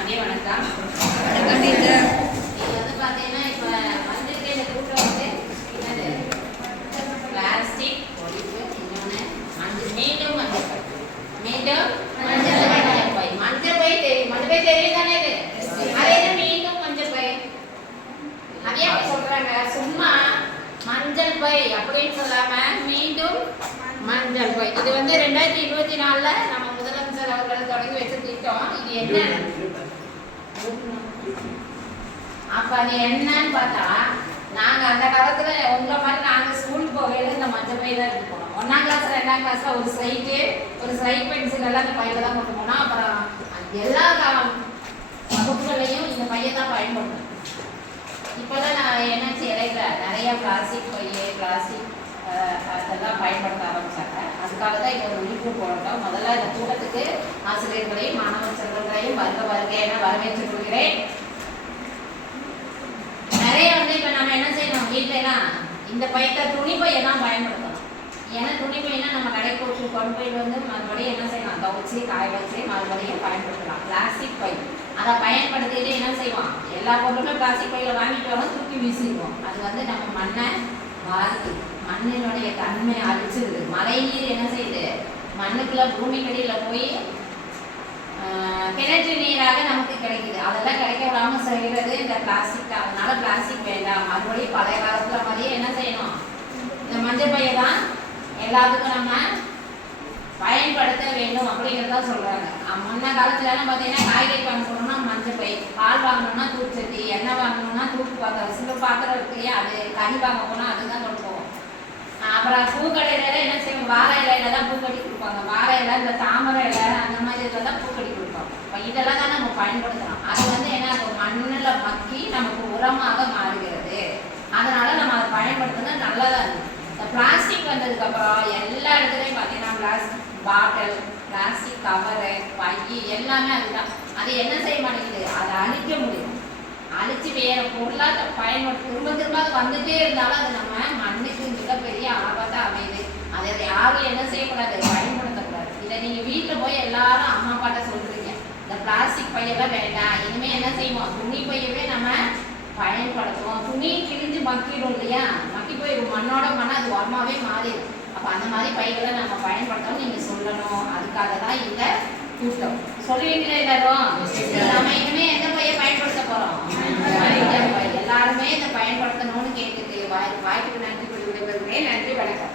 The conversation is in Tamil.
அதே வணக்கம். டீச்சர். இது வந்து பார்த்தீங்கன்னா இப்போ வந்துட்டு இந்த கூட்டம் வந்து என்னது பிளாஸ்டிக் ஒழிப்பு, இன்னொன்று மீண்டும் மஞ்சள் பை. மீண்டும் மஞ்சள் பை. மஞ்சள் பை தெரியும், மஞ்சள் பை தெரியும் தானே? இது அதே மீண்டும் மஞ்சள் பை. அதே சொல்றாங்க, சும்மா மஞ்சள் பை அப்படின்னு சொல்லாம மீண்டும் மஞ்சள் பை. இது வந்து 2024 நம்ம முதலமைச்சர் அவர்கள் தொடங்கி வச்ச திட்டம். இது என்ன அப்ப அது என்னன்னு பார்த்தா, நாங்க அந்த காலத்துல உங்களை மாதிரி நாங்க ஸ்கூலுக்கு போகையில இந்த மஞ்சள் பை தான் எடுத்து போனோம். 1ஆம் கிளாஸ் 2ஆம் கிளாஸ்ல ஒரு ஸ்லைட் பென்சில் எல்லாம் இந்த பையில தான் கொண்டு போனோம். அப்புறம் எல்லா வகுப்புகளையும் இந்த பையை தான் பயன்படுத்தணும். இப்போதான் நான் என்ன செய்யல, நிறைய பிளாஸ்டிக் பையை பிளாஸ்டிக் அதெல்லாம் பயன்படுத்த ஆரம்பிச்சாங்க. அதுக்காக தான் இதை ஒரு விழிப்புணர்வு போராட்டம். முதல்ல இந்த கூட்டத்துக்கு ஆசிரியர்களையும் மாணவ செல்வங்களையும் வருக என வரவேற்றுக் கொள்கிறேன். நிறைய வந்து இப்போ நம்ம என்ன செய்யணும், வீட்டிலலாம் இந்த பையத்தை துணி பையை தான் பயன்படுத்தணும். ஏன்னா துணி பையனா நம்ம கடைக்கு கொண்டு போய் வந்து மறுபடியும் என்ன செய்யலாம், துவைச்சி காய வச்சு மறுபடியும் பயன்படுத்தலாம். பிளாஸ்டிக் பை அதை பயன்படுத்திட்டு என்ன செய்வோம், எல்லா பொருளுமே பிளாஸ்டிக் பையில வாங்கிட்டு வரோம், தூக்கி வீசிடுவோம். அது வந்து நம்ம மண்ணை பாதிக்குது, மண்ணினுடைய தன்மை அழிச்சிருது. மழை நீர் என்ன செய்யுது, மண்ணுக்குள்ள பூமிக்கடியில் போய் கிணற்று நீராக நமக்கு கிடைக்குது. அதெல்லாம் கிடைக்க விடாம செய்கிறது இந்த பிளாஸ்டிக். அதனால பிளாஸ்டிக் வேண்டாம். மறுபடியும் பழைய காலத்துல மாதிரியே என்ன செய்யணும், இந்த மஞ்சள் பையை தான் எல்லாத்துக்கும் நம்ம பயன்படுத்த வேண்டும் அப்படிங்கிறதா சொல்றாங்க. முன்ன காலத்துலலாம் பார்த்தீங்கன்னா காய்கறி வாங்க போனோம்னா மஞ்சள் பை, பால் வாங்கணும்னா தூக்குச்சட்டி, எண்ணெய் வாங்கணும்னா தூக்கு பாத்திரம், சில பாத்திரம் இருக்கு இல்லையா, அது கறி வாங்க போனால் அதுதான் கொண்டு போவோம். அப்புறம் பூக்கடையில என்ன செய்வோம், வாழை இலையில தான் பூக்கடி கொடுப்பாங்க. வாழை இலை, இந்த தாமரை இலை, அந்த மாதிரி இதில் தான் பூக்கடி கொடுப்பாங்க. இப்போ இதெல்லாம் தான் நம்ம பயன்படுத்தலாம். அது வந்து என்ன, மண்ணில் மக்கி நமக்கு உரமாக மாறுகிறது. அதனால நம்ம அதை பயன்படுத்தினா நல்லதாக இருக்கும். இந்த பிளாஸ்டிக் வந்ததுக்கப்புறம் எல்லா இடத்துலையும் பார்த்தீங்கன்னா பிளாஸ்டிக் பாட்டில், பிளாஸ்டிக் கவரு, பை எல்லாமே அதுதான். அது என்ன செய்ய மாட்டேங்குது, அதை அழிக்க முடியும். அழிச்சு வேற பொருளாக பயன்படுத்த திரும்ப திரும்ப அது வந்துட்டே இருந்தாலும் அது நம்ம மண்ணுக்கு மிகப்பெரிய ஆபத்தாக அமையுது. அதை யாரும் என்ன செய்யக்கூடாது, பயன்படுத்தக்கூடாது. இதை நீங்கள் வீட்டில் போய் எல்லாரும் அம்மா அப்பாட்ட சொல்றீங்க, இந்த பிளாஸ்டிக் பையெல்லாம் வேண்டாம், இனிமேல் என்ன செய்வோம், துணி பையவே நம்ம பயன்படுத்துவோம். துணி கிழிஞ்சு மக்கிடும் இல்லையா, மக்கி போயிடும், மண்ணோட மண்ணை அது உரமாவே மாறிடும். அப்போ அந்த மாதிரி பைகளை நம்ம பயன்படுத்தணும் நீங்கள் சொல்லணும். அதுக்காக தான் இந்த கூட்டம். சொல்லுவீங்களே எல்லாரும், நம்ம இனிமே எந்த பையை பயன்படுத்த போறோம், எல்லாருமே இதை பயன்படுத்தணும்னு கேட்டுட்டு வாய்ப்புக்கு நன்றி விடைபெறுகிறேன். நன்றி, வணக்கம்.